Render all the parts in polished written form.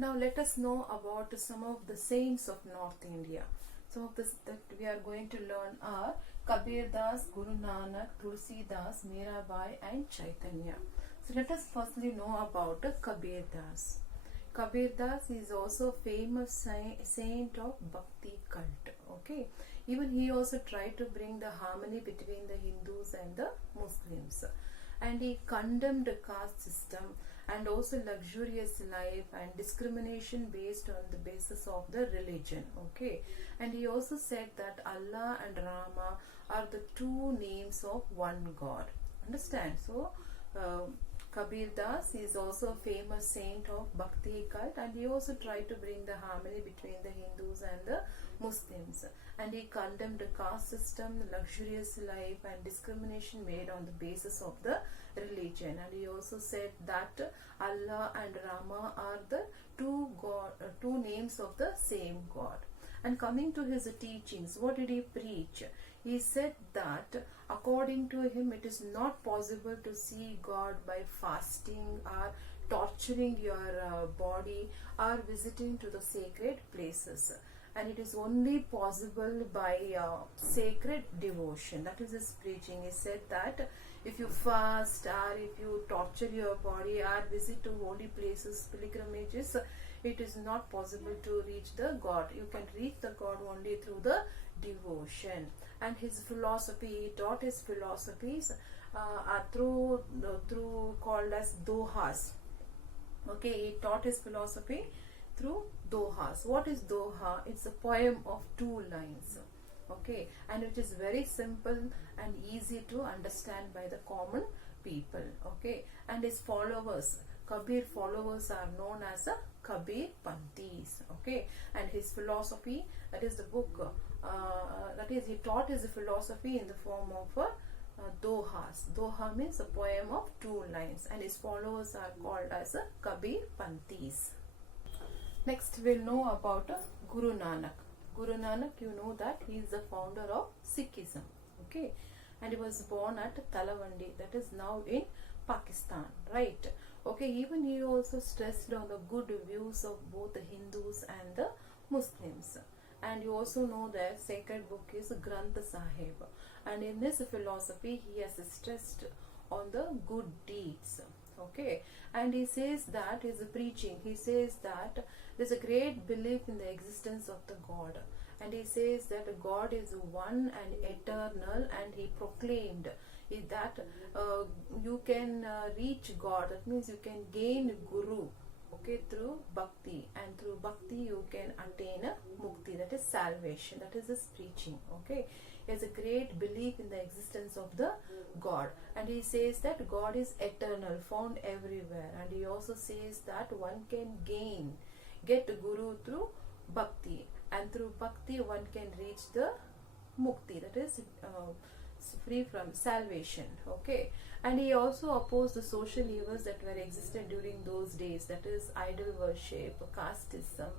Now let us know about some of the saints of North India. Some of this that we are going to learn are Kabir Das, Guru Nanak, Tulsi Das, Mirabai and Chaitanya. So let us firstly know about Kabir Das. Kabir Das is also famous saint of Bhakti cult. Okay, even he also tried to bring the harmony between the Hindus and the Muslims, and he condemned caste system and also luxurious life and discrimination based on the basis of the religion. Okay, and he also said that Allah and Rama are the two names of one God. Understand? So Kabir Das is also a famous saint of Bhakti cult, and he also tried to bring the harmony between the Hindus and the Muslims, and he condemned the caste system, luxurious life and discrimination made on the basis of the religion. And he also said that Allah and Rama are the two names of the same God. And coming to his teachings, what did he preach? He said that according to him it is not possible to see God by fasting or torturing your body or visiting to the sacred places, and it is only possible by sacred devotion. That is his preaching. He said that if you fast or if you torture your body or visit to holy places, pilgrimages, it is not possible to reach the God. You can reach the God only through the devotion. And his philosophy, he taught his philosophies are through called as dohas. Okay, he taught his philosophy through dohas. What is doha? It's a poem of 2 lines. Okay, and it is very simple and easy to understand by the common people. Okay, and his followers, Kabir followers, are known as a Kabir Panthis. Okay, and his philosophy, that is the book, that is he taught his philosophy in the form of dohas. Doha means a poem of 2 lines, and his followers are called as a Kabir Panthis. Next we'll know about Guru Nanak. Guru Nanak, you know that he is the founder of Sikhism. Okay, and he was born at Talawandi, that is now in Pakistan, right? Okay, even he also stressed on the good views of both the Hindus and the Muslims. And you also know that sacred book is Granth Sahib, and in this philosophy he has stressed on the good deeds. Okay, and he says that his preaching, he says that there's a great belief in the existence of the God, and he says that God is one and eternal, and he proclaimed that you can reach God, that means you can gain Guru, okay, through bhakti, and through bhakti you can attain a mukti, that is salvation. That is his preaching. Okay, he has a great belief in the existence of the God, and he says that God is eternal, found everywhere, and he also says that one can get Guru through bhakti, and through bhakti one can reach the mukti, that is free from salvation. Okay, and he also opposed the social evils that were existed during those days, that is idol worship, casteism,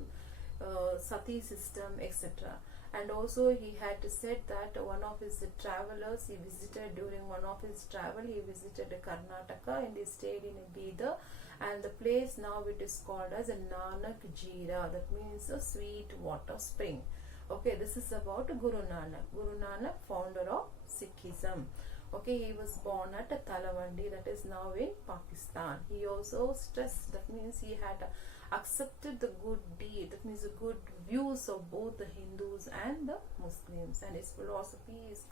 sati system, etc. And also he had said that one of his travelers, he visited during one of his travel, he visited Karnataka and he stayed in Bidar, and the place now it is called as a Nanak Jira, that means a sweet water spring. Okay, this is about Guru Nanak. Guru Nanak, founder of Sikhism. Okay, he was born at Talawandi, that is now in Pakistan. He also stressed, that means he had accepted the good deed, that means the good views of both the Hindus and the Muslims. And his philosophy is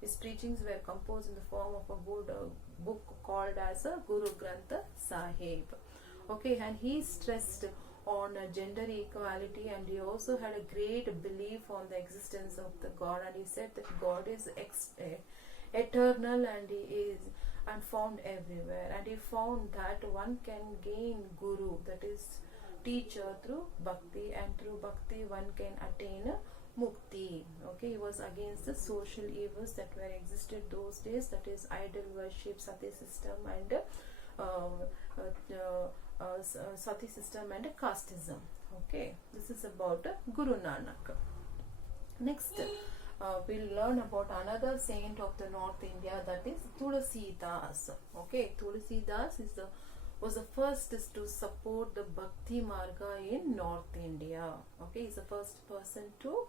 his preachings were composed in the form of a good book called as a Guru Granth Sahib. Okay, and he stressed on gender equality, and he also had a great belief on the existence of the God, and he said that God is eternal, and he is and found everywhere, and he found that one can gain Guru, that is teacher, through bhakti, and through bhakti one can attain mukti. Okay, he was against the social evils that were existed those days, that is idol worship, sati system, and sati system and casteism. Okay, this is about Guru Nanak. Next, we'll learn about another saint of the North India, that is Tulsi Das. Okay, Tulsi Das is the was the first to support the Bhakti Marga in North India. Okay, he's the first person to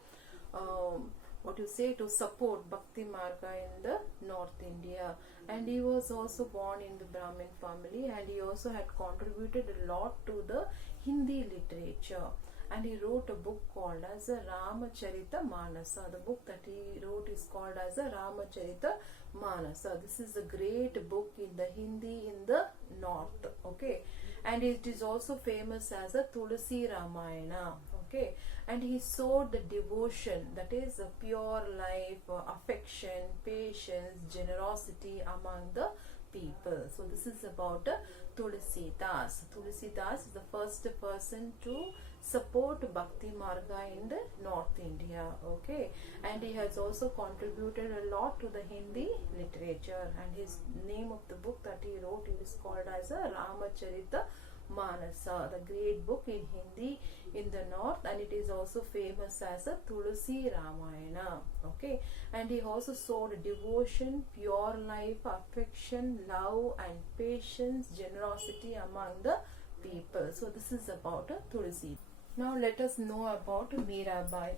to support Bhakti Marga in the North India. And he was also born in the Brahmin family, and he also had contributed a lot to the Hindi literature. And he wrote a book called as a Ramacharita Manasa. The book that he wrote is called as a Ramacharita Manasa. This is a great book in the Hindi in the north. Okay, and it is also famous as a Tulsi Ramayana. Okay, and he showed the devotion, that is a pure life, affection, patience, generosity among the people. So this is about Tulsidas. Tulsidas is the first person to support Bhakti Marga in the North India. Okay, and he has also contributed a lot to the Hindi literature, and his name of the book that he wrote is called as a Ramacharita Manasa, the great book in Hindi in the north, and it is also famous as a Tulsi Ramayana. Okay, and he also showed devotion, pure life, affection, love, and patience, generosity among the people. So this is about Tulsi. Now let us know about Mirabai.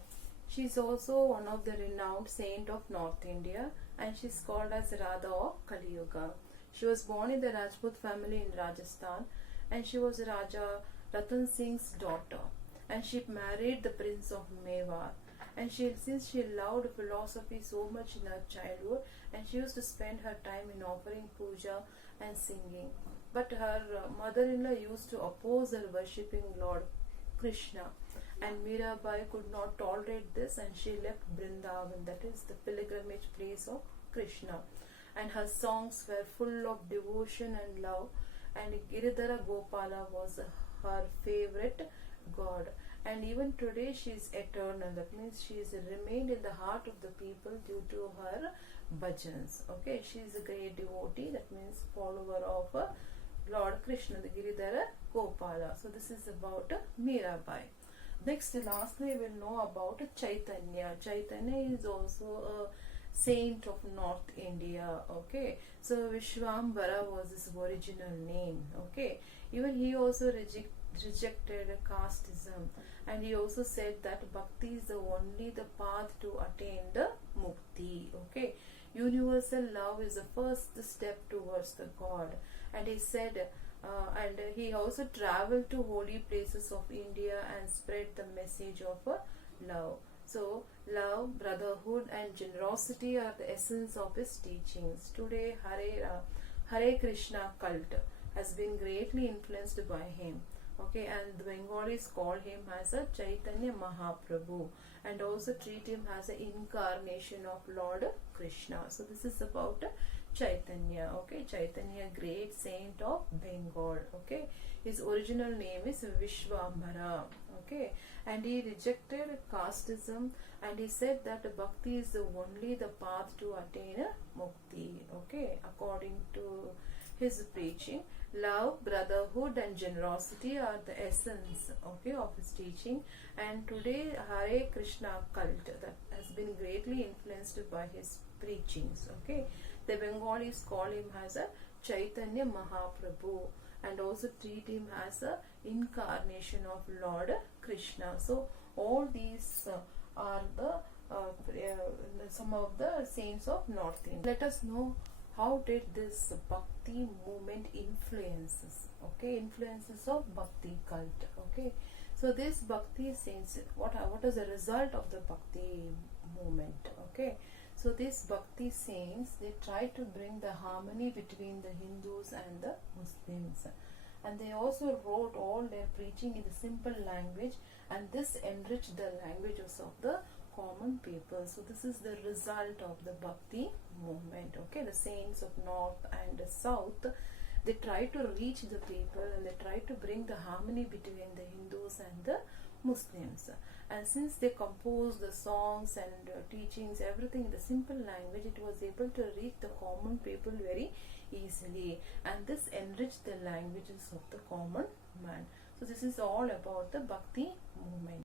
She is also one of the renowned saint of North India, and she is called as Radha of Kali Yuga. She was born in the Rajput family in Rajasthan, and she was Raja Ratan Singh's daughter, and she married the Prince of Mewar. And since she loved philosophy so much in her childhood, and she used to spend her time in offering puja and singing. But her mother-in-law used to oppose her worshipping Lord Krishna, and Mirabai could not tolerate this, and she left Vrindavan, that is the pilgrimage place of Krishna. And her songs were full of devotion and love, and Giridhara Gopala was her favorite god. And even today she is eternal, that means she is remained in the heart of the people due to her bhajans. Okay, she is a great devotee, that means follower of Lord Krishna, the Giridhara Gopala. So this is about Mirabai. Next, lastly, we will know about Chaitanya. Chaitanya is also a saint of North India. Okay, so Vishwambara was his original name. Okay, even he also rejected casteism, and he also said that bhakti is only the path to attain the mukti. Okay, universal love is the first step towards the God. And he said, and he also traveled to holy places of India and spread the message of love. So, love, brotherhood, and generosity are the essence of his teachings. Today, Hare Krishna cult has been greatly influenced by him. Okay, and the Bengalis call him as a Chaitanya Mahaprabhu, and also treat him as an incarnation of Lord Krishna. So this is about Chaitanya. Okay, Chaitanya, great saint of Bengal. Okay, his original name is Vishwambara. Okay, and he rejected casteism, and he said that bhakti is only the path to attain mukti. Okay, according to his preaching, love, brotherhood, and generosity are the essence, okay, of his teaching. And today Hare Krishna cult that has been greatly influenced by his preachings. Okay, the Bengalis call him as a Chaitanya Mahaprabhu, and also treat him as a incarnation of Lord Krishna. So all these are the some of the saints of North India. Let us know how did this Bhakti movement influences of Bhakti cult. Okay, so this Bhakti saints, what is the result of the Bhakti movement? Okay, so these Bhakti saints, they try to bring the harmony between the Hindus and the Muslims, and they also wrote all their preaching in the simple language, and this enriched the languages of the common people. So this is the result of the Bhakti movement. Okay, the saints of North and South, they try to reach the people, and they try to bring the harmony between the Hindus and the Muslims. And since they composed the songs and teachings, everything in the simple language, it was able to reach the common people very easily, and this enriched the languages of the common man. So this is all about the Bhakti movement.